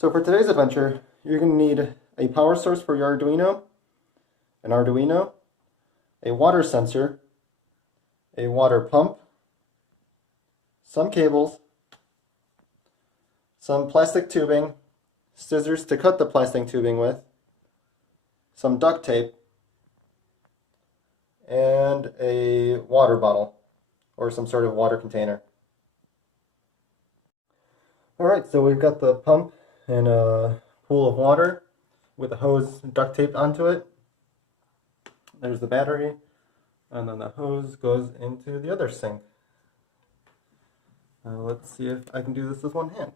So for today's adventure, you're going to need a power source for your Arduino, an Arduino, a water sensor, a water pump, some cables, some plastic tubing, scissors to cut the plastic tubing with, some duct tape, and a water bottle or some sort of water container. Alright, so we've got the pump in a pool of water with a hose duct taped onto it. There's the battery, and then the hose goes into the other sink. Let's see if I can do this with one hand.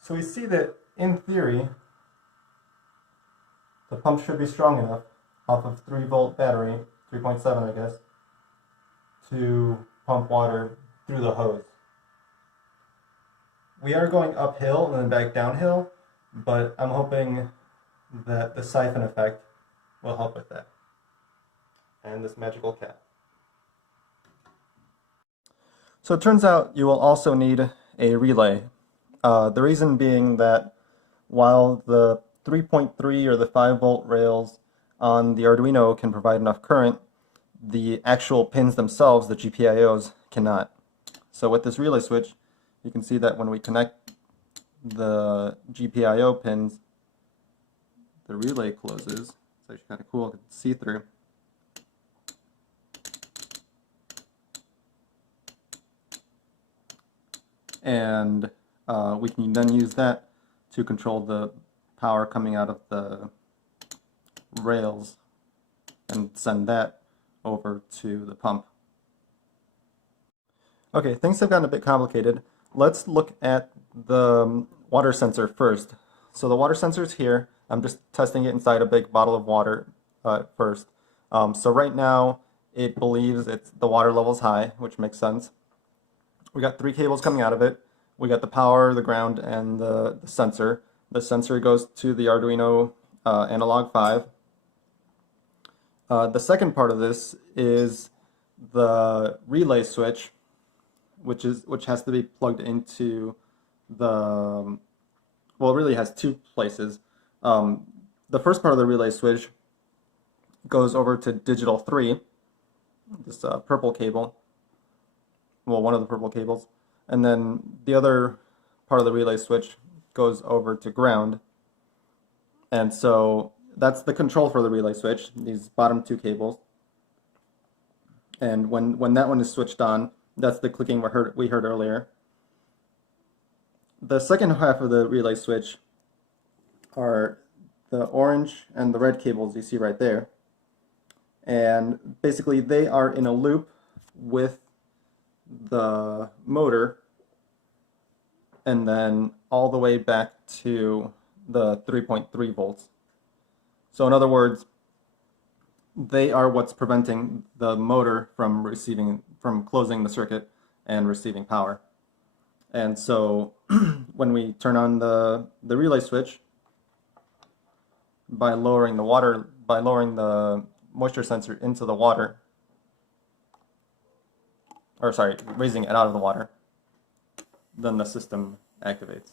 So we see that in theory the pump should be strong enough off of 3-volt battery, 3.7 I guess, to pump water through the hose. We are going uphill and then back downhill, but I'm hoping that the siphon effect will help with that. And this magical cap. So it turns out you will also need a relay. The reason being that while the 3.3 or the 5-volt rails on the Arduino can provide enough current, the actual pins themselves, the GPIOs, cannot. So with this relay switch, you can see that when we connect the GPIO pins, the relay closes. It's actually kind of cool, it's see-through. And we can then use that to control the power coming out of the rails and send that over to the pump. Okay, things have gotten a bit complicated. Let's look at the water sensor first. So the water sensor is here. I'm just testing it inside a big bottle of water first. So right now it believes the water level is high, which makes sense. We got 3 cables coming out of it. We got the power, the ground, and the sensor. The sensor goes to the Arduino analog 5. The second part of this is the relay switch, which has to be plugged into the, well, it really has 2 places. The first part of the relay switch goes over to digital 3, this purple cable, well, one of the purple cables, and then the other part of the relay switch goes over to ground. And so that's the control for the relay switch, these bottom 2 cables. And when that one is switched on, that's the clicking we heard earlier. The second half of the relay switch are the orange and the red cables you see right there. And basically they are in a loop with the motor and then all the way back to the 3.3 volts. So in other words, they are what's preventing the motor from closing the circuit and receiving power. And so when we turn on the relay switch, by lowering the moisture sensor into the water, or sorry, raising it out of the water, then the system activates.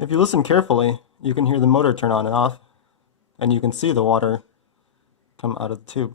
If you listen carefully, you can hear the motor turn on and off, and you can see the water come out of the tube.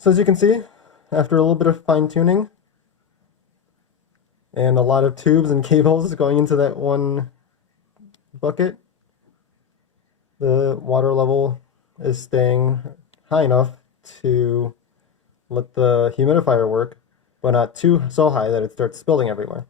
So as you can see, after a little bit of fine-tuning and a lot of tubes and cables going into that one bucket, the water level is staying high enough to let the humidifier work, but not so high that it starts spilling everywhere.